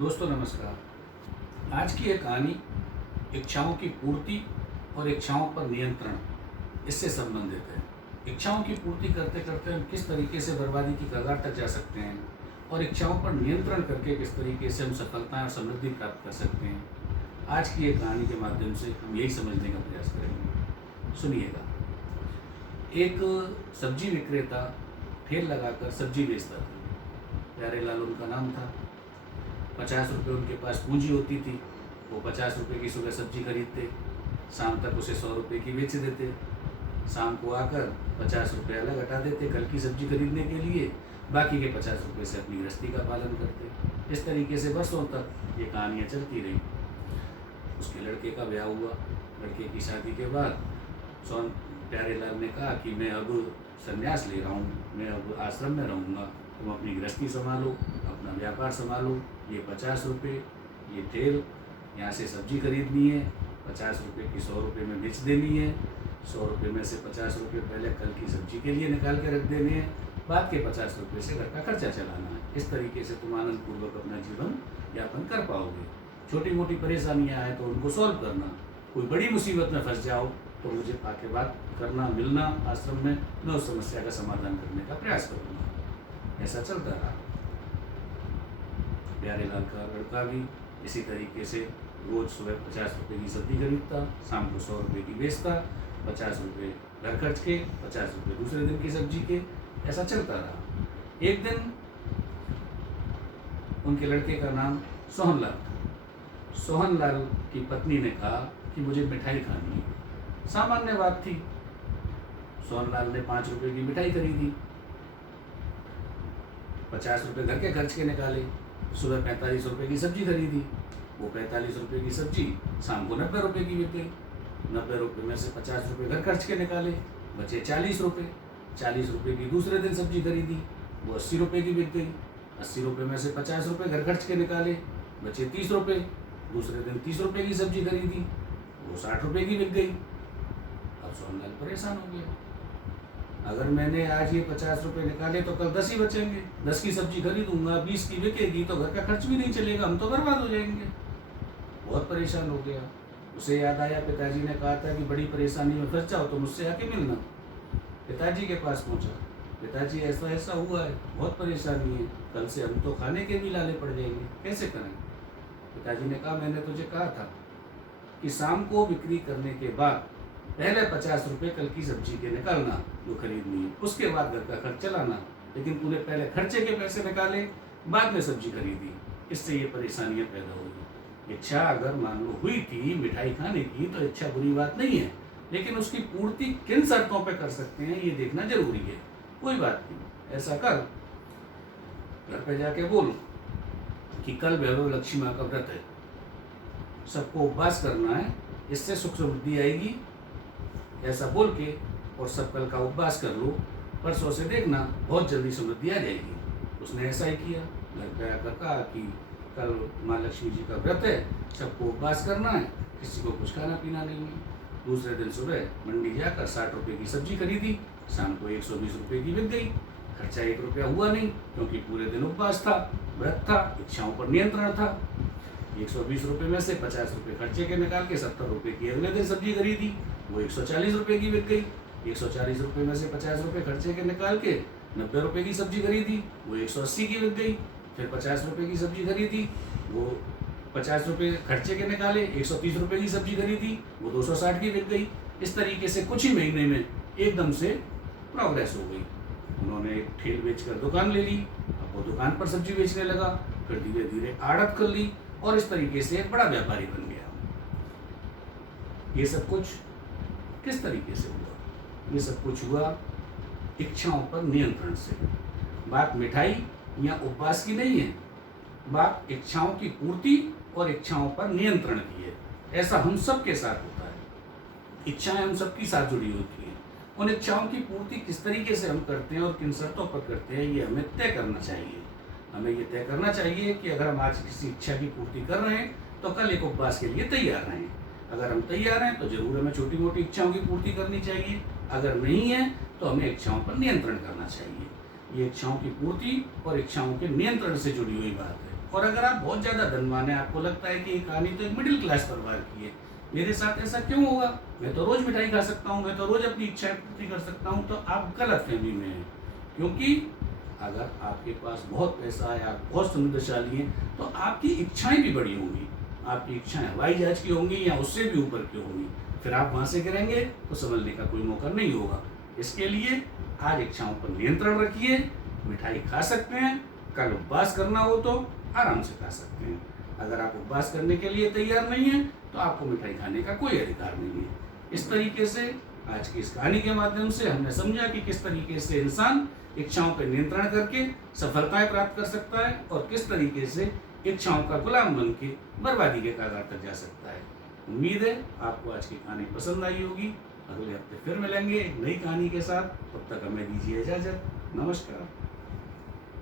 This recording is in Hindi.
दोस्तों नमस्कार। आज की एक कहानी इच्छाओं की पूर्ति और इच्छाओं पर नियंत्रण इससे संबंधित है। इच्छाओं की पूर्ति करते करते हम किस तरीके से बर्बादी की कगार तक जा सकते हैं और इच्छाओं पर नियंत्रण करके किस तरीके से हम सफलता और समृद्धि प्राप्त कर सकते हैं, आज की एक कहानी के माध्यम से हम यही समझने का प्रयास करेंगे। सुनिएगा। एक सब्जी विक्रेता ठेल लगाकर सब्जी बेचता था। प्यारे लाल उनका नाम था। 50 रुपये उनके पास पूंजी होती थी। वो 50 रुपये की सुबह सब्जी खरीदते, शाम तक उसे 100 रुपये की बेच देते। शाम को आकर 50 रुपये अलग हटा देते कल की सब्जी खरीदने के लिए, बाकी के 50 रुपये से अपनी गृहस्थी का पालन करते। इस तरीके से बरसों तक ये कहानियाँ चलती रही। उसके लड़के का ब्याह हुआ। लड़के की शादी के बाद प्यारे लाल ने कहा कि मैं अब संन्यास ले रहा हूँ, मैं अब आश्रम में रहूँगा, तुम अपनी गृहस्थी संभालो, अपना व्यापार संभालो। ये 50 रुपये, ये ठेल, यहाँ से सब्जी खरीदनी है, 50 रुपये की 100 रुपये में बेच देनी है। 100 रुपये में से 50 रुपये पहले कल की सब्जी के लिए निकाल के रख देने हैं, बाद के 50 रुपये से घर का खर्चा चलाना है। इस तरीके से तुम आनंदपूर्वक अपना जीवन यापन कर पाओगे। छोटी मोटी परेशानियाँ आए तो उनको सॉल्व करना, कोई बड़ी मुसीबत में फंस जाओ तो मुझे आके बात करना, मिलना आश्रम में, मैं उस समस्या का समाधान करने का प्रयास करूँगा। ऐसा चलता रहा। प्यारे लाल का लड़का भी इसी तरीके से रोज़ सुबह 50 रुपये की सब्जी खरीदता, शाम को 100 रुपये की बेचता, 50 रुपये घर खर्च के, 50 रुपये दूसरे दिन की सब्जी के। ऐसा चलता रहा। एक दिन उनके लड़के का नाम सोहनलाल था। सोहनलाल की पत्नी ने कहा कि मुझे मिठाई खानी है। सामान्य बात थी। सोहनलाल ने 5 रुपये की मिठाई खरीदी, 50 रुपये घर के खर्च के निकाले, सुबह 45 रुपये की सब्जी खरीदी। वो 45 रुपये की सब्जी शाम को 90 रुपये की बिक गई। 90 रुपये में से 50 रुपये घर खर्च के निकाले, बचे 40 रुपये। 40 रुपये की दूसरे दिन सब्जी खरीदी, वो 80 रुपये की बिक गई। 80 रुपये में से 50 रुपये घर खर्च के निकाले, बचे 30 रुपये। दूसरे दिन 30 रुपये की सब्जी खरीदी, वो 60 रुपये की बिक गई। अब सोहनलाल परेशान हो गया। अगर मैंने आज ये 50 रुपये निकाले तो कल 10 ही बचेंगे। 10 की सब्जी खरीदूंगा, 20 की बिकेगी तो घर का खर्च भी नहीं चलेगा, हम तो बर्बाद हो जाएंगे। बहुत परेशान हो गया। उसे याद आया पिताजी ने कहा था कि बड़ी परेशानी में फंस जाओ तो मुझसे आके मिलना। पिताजी के पास पहुंचा। पिताजी ऐसा ऐसा हुआ है, बहुत परेशानी है, कल से हम तो खाने के भी लाले पड़ जाएंगे, कैसे करें। पिताजी ने कहा मैंने तुझे कहा था कि शाम को बिक्री करने के बाद पहले 50 रुपये कल की सब्जी के निकालना जो खरीदनी है, उसके बाद घर का खर्च चलाना। लेकिन तूने पहले खर्चे के पैसे निकाले, बाद में सब्जी खरीदी, इससे ये परेशानियां पैदा हुई। इच्छा अगर मान लो हुई थी मिठाई खाने की तो इच्छा बुरी बात नहीं है, लेकिन उसकी पूर्ति किन शर्तों पे कर सकते हैं ये देखना जरूरी है। कोई बात नहीं, ऐसा कर, घर पे जाके बोल कि कल वैभव लक्ष्मी माँ का व्रत है, सबको उपवास करना है, इससे सुख समृद्धि आएगी। ऐसा बोल के और सब कल का उपवास कर लो, परसों से देखना बहुत जल्दी समृद्धि आ जाएगी। उसने ऐसा ही किया। घर पे आकर कहा कि कल माँ लक्ष्मी जी का व्रत है, सबको उपवास करना है, किसी को कुछ खाना पीना नहीं है। दूसरे दिन सुबह मंडी जाकर 60 रुपये की सब्जी खरीदी, शाम को 120 रुपये की बिक गई। खर्चा 1 रुपया हुआ नहीं, क्योंकि पूरे दिन उपवास था, व्रत था, इच्छाओं पर नियंत्रण था। 120 रुपये में से 50 रुपये खर्चे के निकाल के 70 रुपये की अगले दिन सब्जी खरीदी, वो 140 रुपये की बिक गई। 140 रुपये में से 50 रुपये खर्चे के निकाल के 90 रुपये की सब्जी खरीदी, वो 180 की बिक गई। फिर 50 रुपये की सब्जी खरीदी, वो 50 रुपये खर्चे के निकाले, 130 रुपये की सब्जी खरीदी, वो 260 की बिक गई। इस तरीके से कुछ ही महीने में एकदम से प्रोग्रेस हो गई। उन्होंने एक ठेल बेचकर दुकान ले ली, अब वो दुकान पर सब्जी बेचने लगा, फिर धीरे धीरे आड़त कर ली और इस तरीके से एक बड़ा व्यापारी बन गया। ये सब कुछ किस तरीके से हुआ? ये सब कुछ हुआ इच्छाओं पर नियंत्रण से। बात मिठाई या उपवास की नहीं है, बात इच्छाओं की पूर्ति और इच्छाओं पर नियंत्रण की है। ऐसा हम सब के साथ होता है। इच्छाएं हम सबकी साथ जुड़ी होती हैं। उन इच्छाओं की पूर्ति किस तरीके से हम करते हैं और किन शर्तों पर करते हैं, ये हमें तय करना चाहिए। हमें ये तय करना चाहिए कि अगर हम आज किसी इच्छा की पूर्ति कर रहे हैं तो कल एक उपवास के लिए तैयार रहें। अगर हम तैयार हैं तो जरूर हमें छोटी मोटी इच्छाओं की पूर्ति करनी चाहिए। अगर नहीं है तो हमें इच्छाओं पर नियंत्रण करना चाहिए। ये इच्छाओं की पूर्ति और इच्छाओं के नियंत्रण से जुड़ी हुई बात है। और अगर आप बहुत ज़्यादा धनवान हैं, आपको लगता है कि ये कहानी तो एक मिडिल क्लास परिवार की है, मेरे साथ ऐसा क्यों होगा, मैं तो रोज़ मिठाई खा सकता हूँ, मैं तो रोज़ अपनी इच्छाएं पूरी कर सकता हूँ, तो आप गलत फहमी में हैं। क्योंकि अगर आपके पास बहुत पैसा है, आप बहुत समृद्धशाली हैं, तो आपकी इच्छाएं भी बड़ी होंगी। आपकी इच्छाएं हवाई जहाज की होंगी या उससे भी ऊपर की होंगी। फिर आप वहाँ से गिरेंगे तो संभलने का कोई मौका नहीं होगा। इसके लिए आज इच्छाओं पर नियंत्रण रखिए। मिठाई खा सकते हैं, कल उपवास करना हो तो आराम से खा सकते हैं। अगर आप उपवास करने के लिए तैयार नहीं हैं तो आपको मिठाई खाने का कोई अधिकार नहीं है। इस तरीके से आज की इस कहानी के माध्यम से हमने समझा कि किस तरीके से इंसान इच्छाओं पर नियंत्रण करके सफलताएं प्राप्त कर सकता है और किस तरीके से इच्छाओं का गुलाम बन के बर्बादी के कगार तक जा सकता है। उम्मीद है आपको आज की कहानी पसंद आई होगी। अगले हफ्ते फिर मिलेंगे एक नई कहानी के साथ। तब तक हमें दीजिए इजाजत। नमस्कार।